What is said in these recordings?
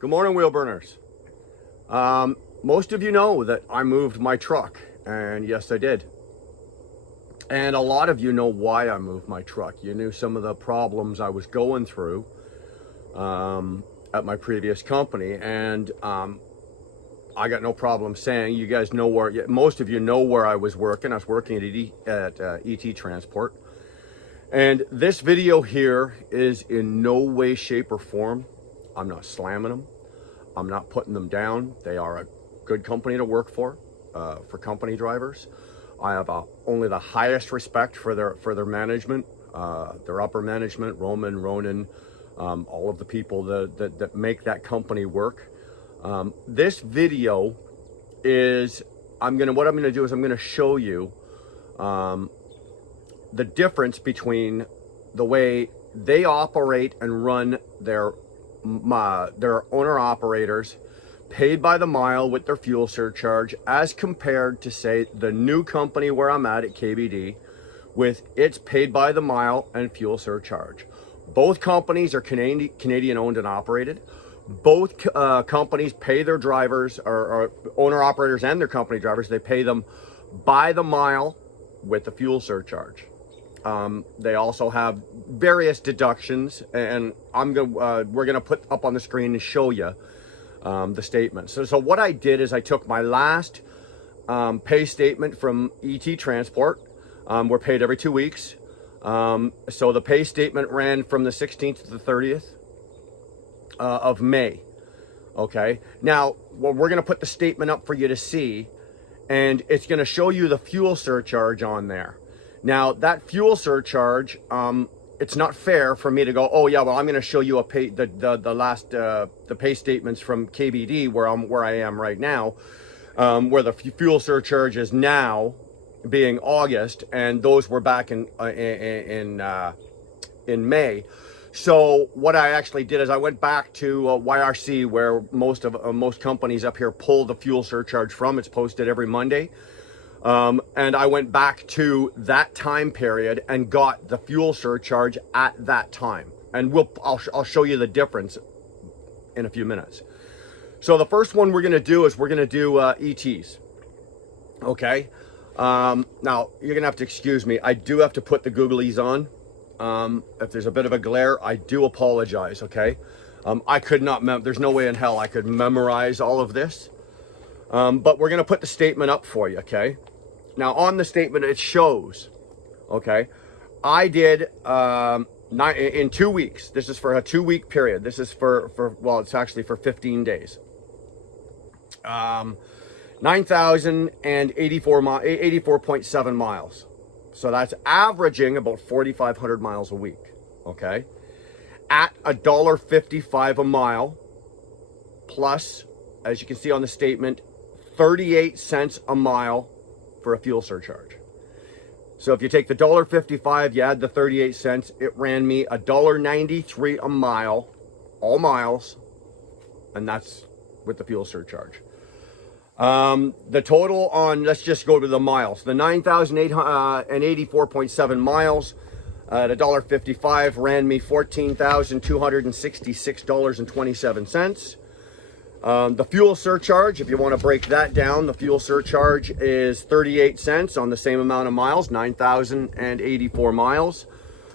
Good morning, wheel burners. Most of you know that I moved my truck, and yes, I did. And a lot of you know why I moved my truck. You knew some of the problems I was going through at my previous company, and I got no problem saying you guys know where. Most of you know where I was working. I was working at ET Transport, and this video here is in no way, shape, or form. I'm not slamming them. I'm not putting them down. They are a good company to work for company drivers. I have only the highest respect for their management, their upper management, Ronan, all of the people that make that company work. This video is what I'm gonna do is I'm gonna show you the difference between the way they operate and run their owner operators paid by the mile with their fuel surcharge, as compared to, say, the new company where I'm at KBD with its paid by the mile and fuel surcharge. Both companies are Canadian owned and operated. Both companies pay their drivers, or owner operators and their company drivers, they pay them by the mile with the fuel surcharge. They also have various deductions, and we're gonna put up on the screen and show you the statement. So what I did is I took my last pay statement from ET Transport. We're paid every 2 weeks. So the pay statement ran from the 16th to the 30th of May. Okay. Now, well, we're gonna put the statement up for you to see, and it's gonna show you the fuel surcharge on there. Now, that fuel surcharge, it's not fair for me to go, oh yeah, well, I'm going to show you the pay statements from KBD where I am right now, where the fuel surcharge is now being August, and those were back in May. So what I actually did is I went back to YRC, where most companies up here pull the fuel surcharge from. It's posted every Monday. And I went back to that time period and got the fuel surcharge at that time. And I'll show you the difference in a few minutes. So the first one we're going to do is we're going to do ETs. Okay. Now you're going to have to excuse me. I do have to put the googlies on. If there's a bit of a glare, I do apologize. Okay. I could not, there's no way in hell I could memorize all of this. But we're going to put the statement up for you, okay? Now, on the statement, it shows, okay? I did, in 2 weeks, this is for a 2-week period. This is well, it's actually for 15 days. 9,084.7 miles. So that's averaging about 4,500 miles a week, okay? At $1.55 a mile, plus, as you can see on the statement, 38 cents a mile for a fuel surcharge. So if you take the $1.55, you add the 38 cents, it ran me $1.93 a mile, all miles, and that's with the fuel surcharge. The total on, let's just go to the miles, the 9,884.7 miles at $1.55 ran me $14,266.27. The fuel surcharge, if you want to break that down, the fuel surcharge is 38 cents on the same amount of miles, 9,084 miles.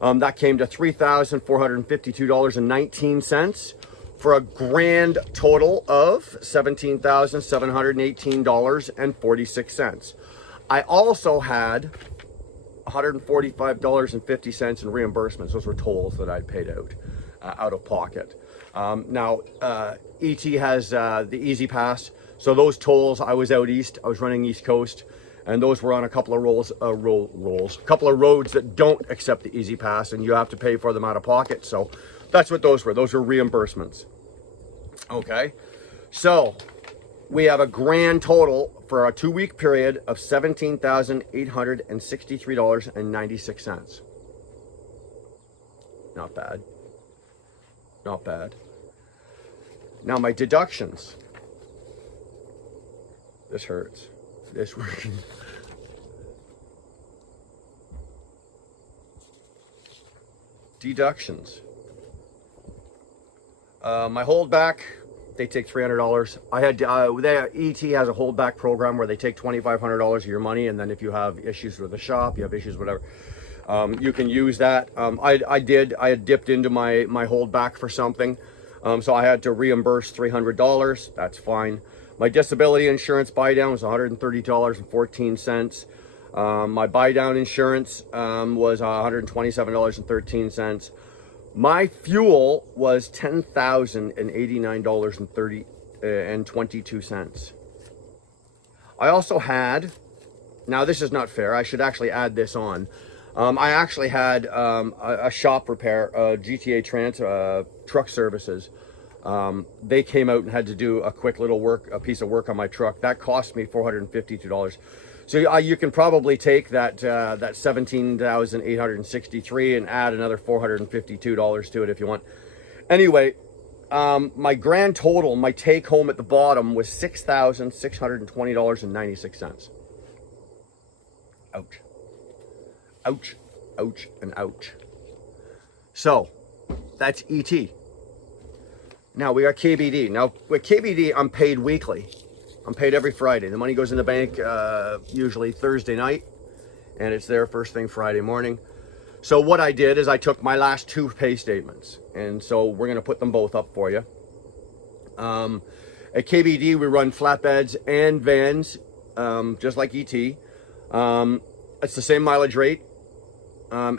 That came to $3,452.19 for a grand total of $17,718.46. I also had $145.50 in reimbursements. Those were tolls that I'd paid out of pocket. Now, ET has the Easy Pass, so those tolls, I was out east, I was running East Coast, and those were on a couple of couple of roads that don't accept the Easy Pass, and you have to pay for them out of pocket. So that's what those were. Those were reimbursements. Okay, so we have a grand total for a 2-week period of $17,863.96. Not bad. Not bad. Now my deductions. This hurts. This working. Deductions. My holdback They take $300. I had ET has a holdback program where they take $2,500 of your money, and then if you have issues with the shop, you have issues, whatever, you can use that. I had dipped into my holdback for something, so I had to reimburse $300. That's fine. My disability insurance buy down was $130.14. My buy down insurance was $127.13. My fuel was $10,089.22. I also had, now this is not fair, I should actually add this on. I actually had a shop repair, GTA Trans Truck Services. They came out and had to do a quick little a piece of work on my truck. That cost me $452. So you can probably take that $17,863 and add another $452 to it if you want. Anyway, my grand total, my take home at the bottom was $6,620.96. Ouch. Ouch, ouch, and ouch. So that's ET. Now we got KBD. Now with KBD, I'm paid weekly. I'm paid every Friday. The money goes in the bank usually Thursday night, and it's there first thing Friday morning. So what I did is I took my last 2 pay statements, and so we're going to put them both up for you. At KBD, we run flatbeds and vans, just like ET. It's the same mileage rate,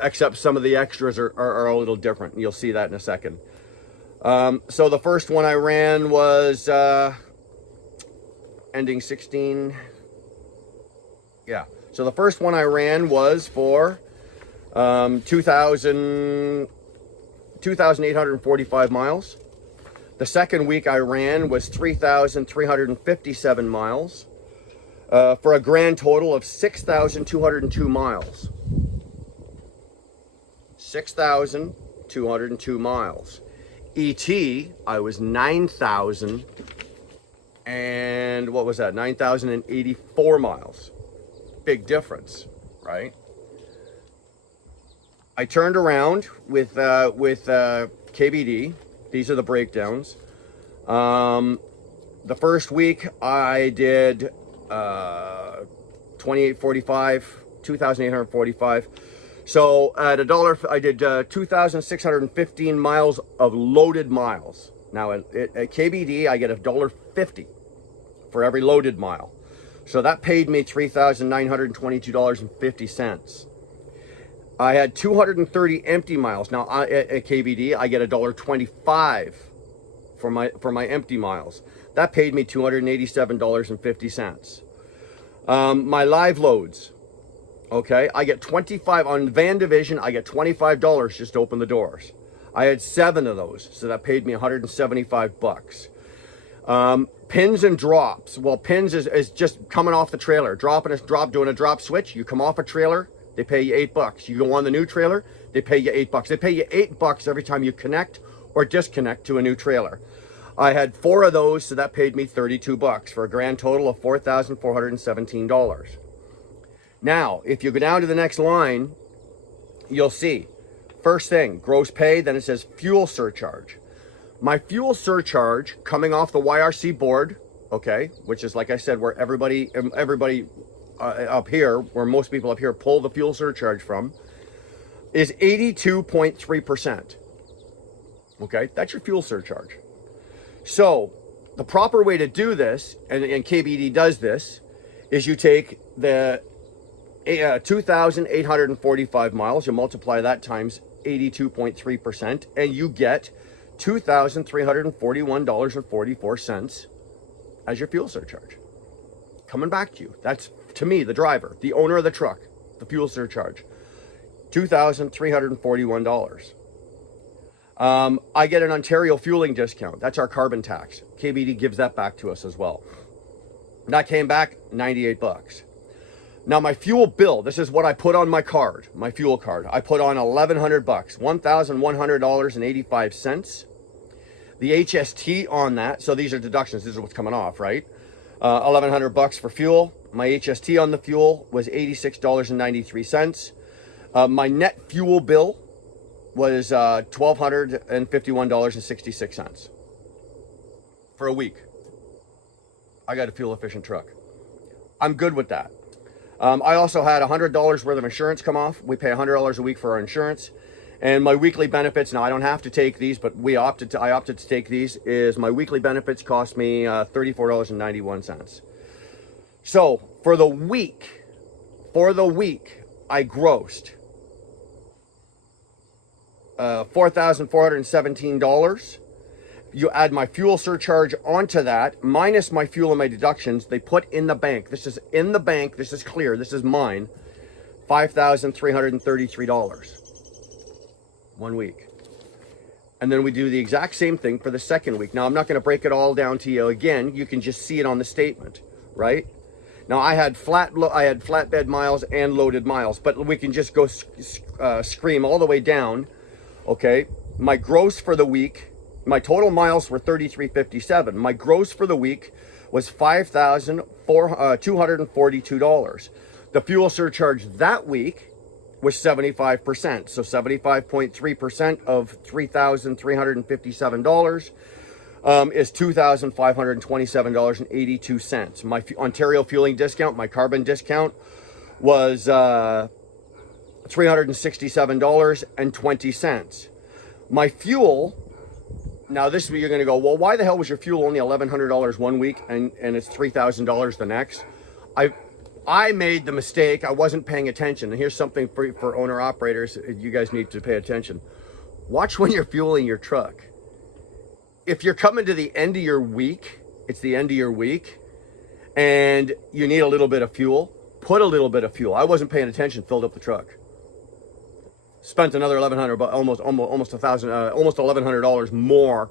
except some of the extras are a little different. You'll see that in a second. So the first one I ran was ending 16. Yeah. So the first one I ran was for 2,845 miles. The second week I ran was 3,357 miles for a grand total of 6,202 miles. 6,202 miles. ET, I was 9,000 and what was that? 9,084 miles. Big difference, right? I turned around with KBD. These are the breakdowns. The first week I did 2,845. So at $1, I did 2,615 miles of loaded miles. Now at KBD, I get $1.50 for every loaded mile. So that paid me $3,922.50. I had 230 empty miles. Now at KBD, I get $1.25 for my empty miles. That paid me $287.50. My live loads. Okay, I get 25 on Van Division. I get $25 just to open the doors. I had 7 of those, so that paid me $175. Pins and drops. Well, pins is just coming off the trailer, doing a drop switch. You come off a trailer, they pay you $8. You go on the new trailer, they pay you $8. They pay you $8 every time you connect or disconnect to a new trailer. I had 4 of those, so that paid me $32 for a grand total of $4,417. Now, if you go down to the next line, you'll see, first thing, gross pay, then it says fuel surcharge. My fuel surcharge coming off the YRC board, okay, which is, like I said, where everybody up here, where most people up here pull the fuel surcharge from, is 82.3%. Okay, that's your fuel surcharge. So the proper way to do this, and KBD does this, is you take the 2,845 miles, you multiply that times 82.3%, and you get $2,341.44 as your fuel surcharge. Coming back to you. That's, to me, the driver, the owner of the truck, the fuel surcharge. $2,341. I get an Ontario fueling discount. That's our carbon tax. KBD gives that back to us as well. That came back $98. Now my fuel bill, this is what I put on my card, my fuel card. I put on $1,100, $1,100.85. The HST on that, so these are deductions, this is what's coming off, right? $1,100 for fuel. My HST on the fuel was $86.93. My net fuel bill was $1,251.66. for a week. I got a fuel efficient truck. I'm good with that. I also had $100 worth of insurance come off. We pay $100 a week for our insurance. And my weekly benefits, now I don't have to take these, but I opted to take these, is my weekly benefits cost me $34.91. So for the week, I grossed $4,417. You add my fuel surcharge onto that, minus my fuel and my deductions, they put in the bank. This is in the bank. This is clear. This is mine. $5,333. 1 week. And then we do the exact same thing for the second week. Now, I'm not going to break it all down to you again. You can just see it on the statement, right? Now, I had flatbed miles and loaded miles, but we can just go scream all the way down. Okay, my gross for the week, my total miles were 3,357. My gross for the week was $5,242. The fuel surcharge that week was 75%. So 75.3% of $3,357 is $2,527.82. My Ontario fueling discount, my carbon discount, was $367.20. My fuel, now this week you're going to go, well, why the hell was your fuel only $1,100 one week and it's $3,000 the next? I made the mistake. I wasn't paying attention. And here's something for owner operators. You guys need to pay attention. Watch when you're fueling your truck. If you're coming to the end of your week, it's the end of your week, and you need a little bit of fuel, put a little bit of fuel. I wasn't paying attention, filled up the truck. Spent another $1,100, but almost $1,100 more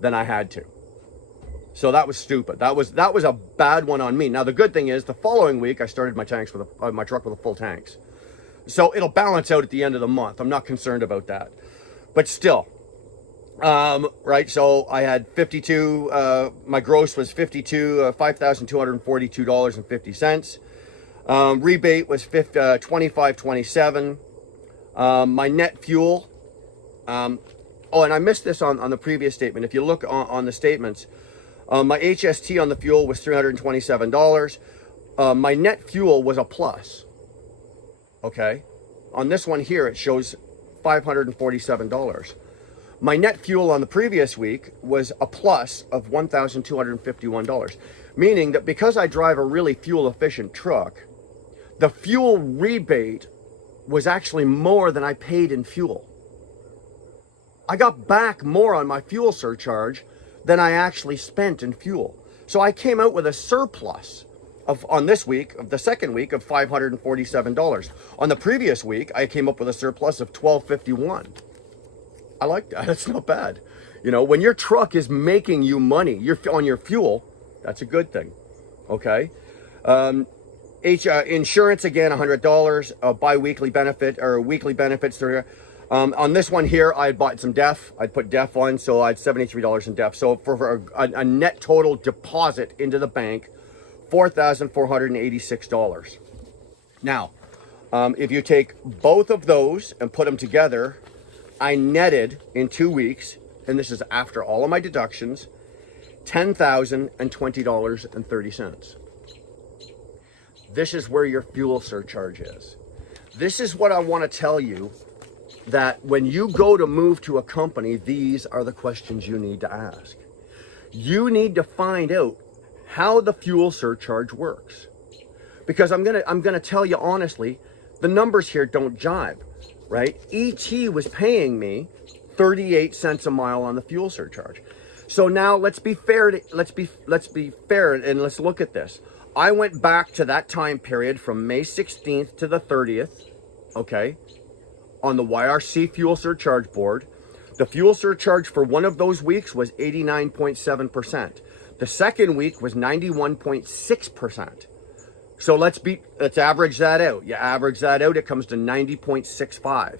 than I had to. So that was stupid. That was a bad one on me. Now the good thing is, the following week I started my tanks with my truck with a full tanks, so it'll balance out at the end of the month. I'm not concerned about that, but still, right? So I had 52. My gross was $5,242.50. Rebate was $25.27. My net fuel. Oh, and I missed this on the previous statement. If you look on the statements. My HST on the fuel was $327. My net fuel was a plus. Okay. On this one here, it shows $547. My net fuel on the previous week was a plus of $1,251. Meaning that because I drive a really fuel efficient truck, the fuel rebate was actually more than I paid in fuel. I got back more on my fuel surcharge than I actually spent in fuel. So I came out with a surplus on this week, of the second week, of $547. On the previous week, I came up with a surplus of $1,251. I like that. That's not bad. You know, when your truck is making you money, you're on your fuel, that's a good thing. Okay. Insurance, again, $100. Bi-weekly benefit, or weekly benefits. On this one here, I had bought some DEF. I'd put DEF on, so I had $73 in DEF. So for a net total deposit into the bank, $4,486. Now, if you take both of those and put them together, I netted in 2 weeks, and this is after all of my deductions, $10,020.30. This is where your fuel surcharge is. This is what I want to tell you, that when you go to move to a company, these are the questions you need to ask. You need to find out how the fuel surcharge works. Because I'm gonna tell you honestly, the numbers here don't jive, right? ET was paying me 38 cents a mile on the fuel surcharge. So now let's be fair and let's look at this. I went back to that time period from May 16th to the 30th, okay? On the YRC fuel surcharge board. The fuel surcharge for one of those weeks was 89.7%. The second week was 91.6%. So let's average that out. You average that out, it comes to 90.65.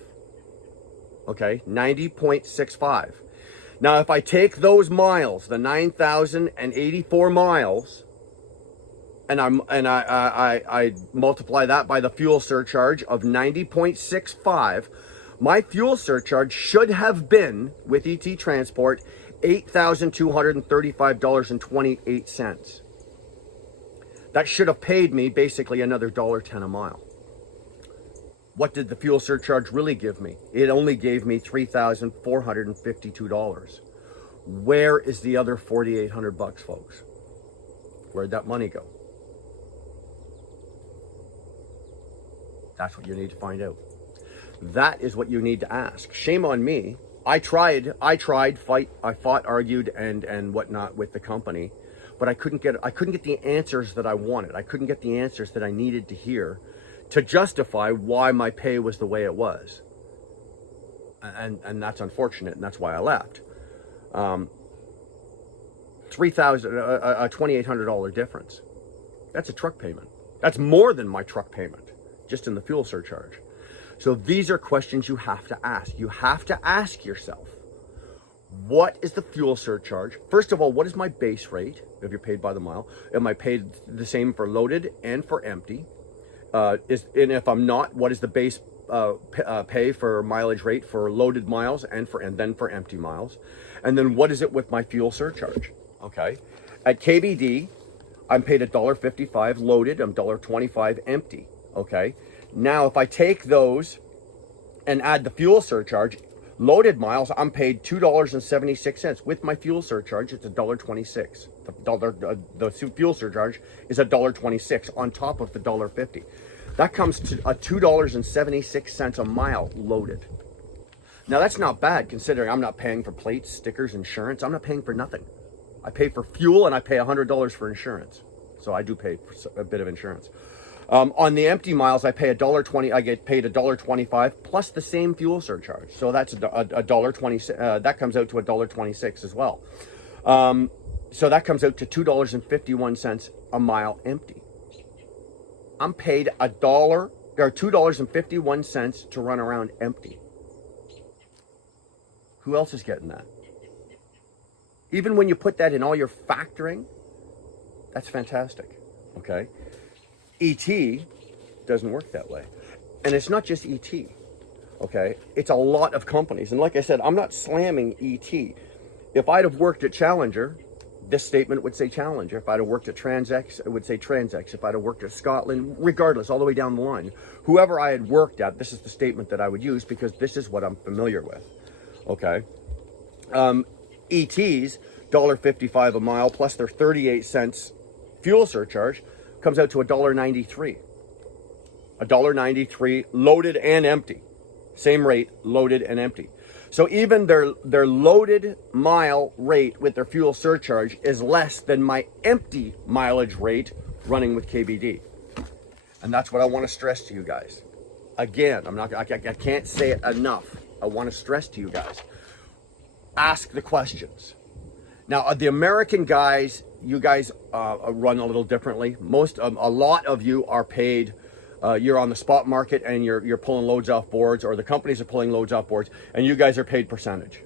Okay, 90.65. Now, if I take those miles, the 9,084 miles, and I multiply that by the fuel surcharge of 90.65, my fuel surcharge should have been, with ET Transport, $8,235.28. That should have paid me basically another $1.10 a mile. What did the fuel surcharge really give me? It only gave me $3,452. Where is the other $4,800, folks? Where'd that money go? That's what you need to find out. That is what you need to ask. Shame on me. I fought, argued, and whatnot with the company, but I couldn't get the answers that I wanted. I couldn't get the answers that I needed to hear to justify why my pay was the way it was. And that's unfortunate, and that's why I left. $2,800 difference. That's a truck payment. That's more than my truck payment, just in the fuel surcharge. So these are questions you have to ask. You have to ask yourself, what is the fuel surcharge? First of all, what is my base rate if you're paid by the mile? Am I paid the same for loaded and for empty? And if I'm not, what is the base pay for mileage rate for loaded miles and then for empty miles? And then what is it with my fuel surcharge? Okay. At KBD, I'm paid $1.55 loaded, I'm $1.25 empty. Okay. Now, if I take those and add the fuel surcharge, loaded miles, I'm paid $2.76. With my fuel surcharge, it's $1.26. The fuel surcharge is $1.26 on top of the $1.50. That comes to $2.76 a mile loaded. Now, that's not bad considering I'm not paying for plates, stickers, insurance. I'm not paying for nothing. I pay for fuel and I pay $100 for insurance. So I do pay a bit of insurance. On the empty miles, I pay $1.20. I get paid $1.25 plus the same fuel surcharge. So that's $1.20. That comes out to $1.26 as well. So that comes out to $2.51 a mile empty. I'm paid $2.51 to run around empty. Who else is getting that? Even when you put that in all your factoring, that's fantastic. Okay. ET doesn't work that way. And it's not just ET, okay? It's a lot of companies. And like I said, I'm not slamming ET. If I'd have worked at Challenger, this statement would say Challenger. If I'd have worked at Transex, it would say Transex. If I'd have worked at Scotland, regardless, all the way down the line, whoever I had worked at, this is the statement that I would use because this is what I'm familiar with, okay? ET's $1.55 a mile plus their 38 cents fuel surcharge comes out to $1.93. $1.93 loaded and empty. Same rate, loaded and empty. So even their loaded mile rate with their fuel surcharge is less than my empty mileage rate running with KBD. And that's what I want to stress to you guys. Again, I can't say it enough. I want to stress to you guys. Ask the questions. Now, the American guys, you guys run a little differently. A lot of you are paid. You're on the spot market and you're pulling loads off boards, or the companies are pulling loads off boards, and you guys are paid percentage.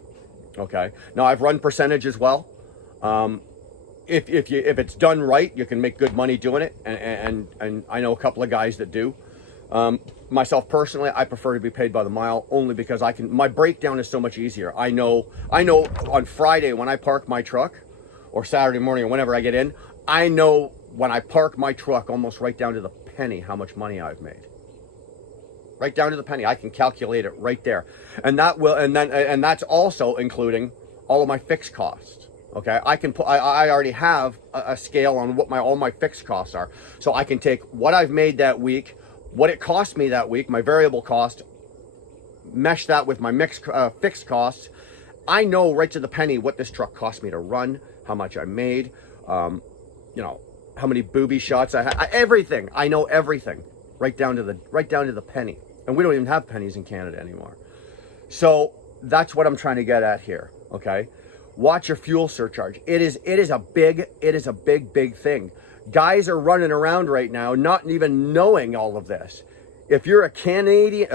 Okay. Now, I've run percentage as well. If it's done right, you can make good money doing it, and I know a couple of guys that do. Myself personally, I prefer to be paid by the mile only because my breakdown is so much easier. I know on Friday when I park my truck, or Saturday morning or whenever I get in, I know when I park my truck almost right down to the penny how much money I've made. Right down to the penny. I can calculate it right there. And that's also including all of my fixed costs. Okay, I already have a scale on what all my fixed costs are. So I can take what I've made that week, what it cost me that week, my variable cost, mesh that with my fixed costs. I know right to the penny what this truck cost me to run, how much I made, how many booby shots I had, everything. I know everything right down to the penny. And we don't even have pennies in Canada anymore. So that's what I'm trying to get at here. Okay. Watch your fuel surcharge. It is a big thing. Guys are running around right now not even knowing all of this. If you're a Canadian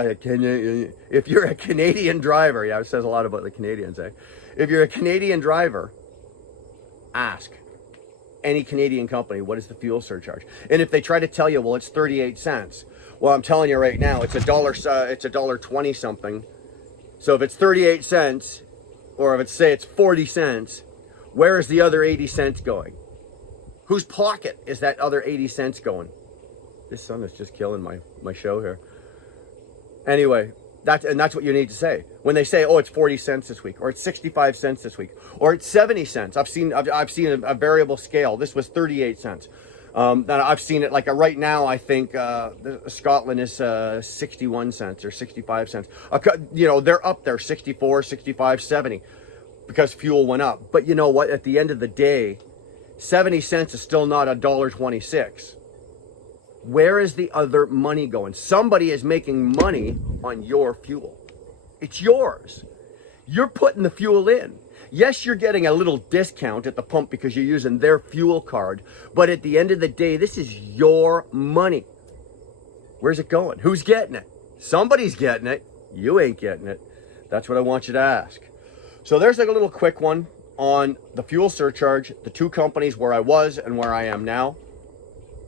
driver, yeah, it says a lot about the Canadians, eh? If you're a Canadian driver, ask any Canadian company, what is the fuel surcharge? And if they try to tell you, well, it's 38 cents. Well, I'm telling you right now, it's $1.20 something. So if it's 38 cents, or if it's say it's 40 cents, where is the other 80 cents going? Whose pocket is that other 80 cents going? This sun is just killing my show here. Anyway, that's what you need to say. When they say, oh, it's 40 cents this week, or it's 65 cents this week, or it's 70 cents. I've seen a variable scale. This was 38 cents. I've seen it like right now, I think Scotland is 61 cents or 65 cents. You know, they're up there, 64, 65, 70, because fuel went up. But you know what? At the end of the day, 70 cents is still not $1.26. Where is the other money going? Somebody is making money on your fuel. It's yours. You're putting the fuel in. Yes, you're getting a little discount at the pump because you're using their fuel card. But at the end of the day, this is your money. Where's it going? Who's getting it? Somebody's getting it. You ain't getting it. That's what I want you to ask. So there's like a little quick one on the fuel surcharge, the two companies where I was and where I am now.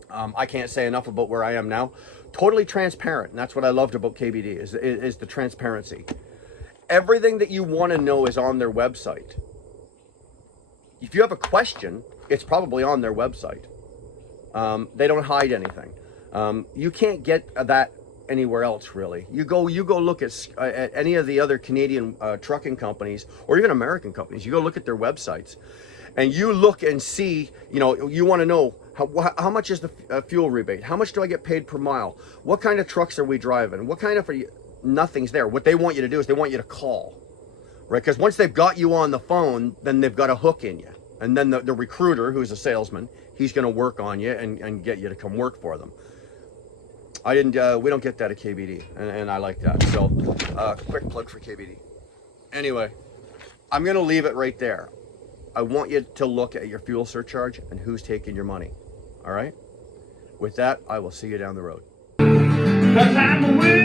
I can't say enough about where I am now. Totally transparent, and that's what I loved about KBD is the transparency. Everything that you want to know is on their website. If you have a question, it's probably on their website. They don't hide anything. You can't get that anywhere else, really. You go look at any of the other Canadian trucking companies, or even American companies. You go look at their websites, and you look and see. You know, you want to know how much is the fuel rebate? How much do I get paid per mile? What kind of trucks are we driving? What kind of nothing's there. What they want you to do is they want you to call, right? Because once they've got you on the phone, then they've got a hook in you, and then the recruiter, who's a salesman, he's going to work on you and get you to come work for them. We don't get that at KBD, and I like that. So, quick plug for KBD. Anyway, I'm going to leave it right there. I want you to look at your fuel surcharge and who's taking your money. All right? With that, I will see you down the road. 'Cause I'm a winner.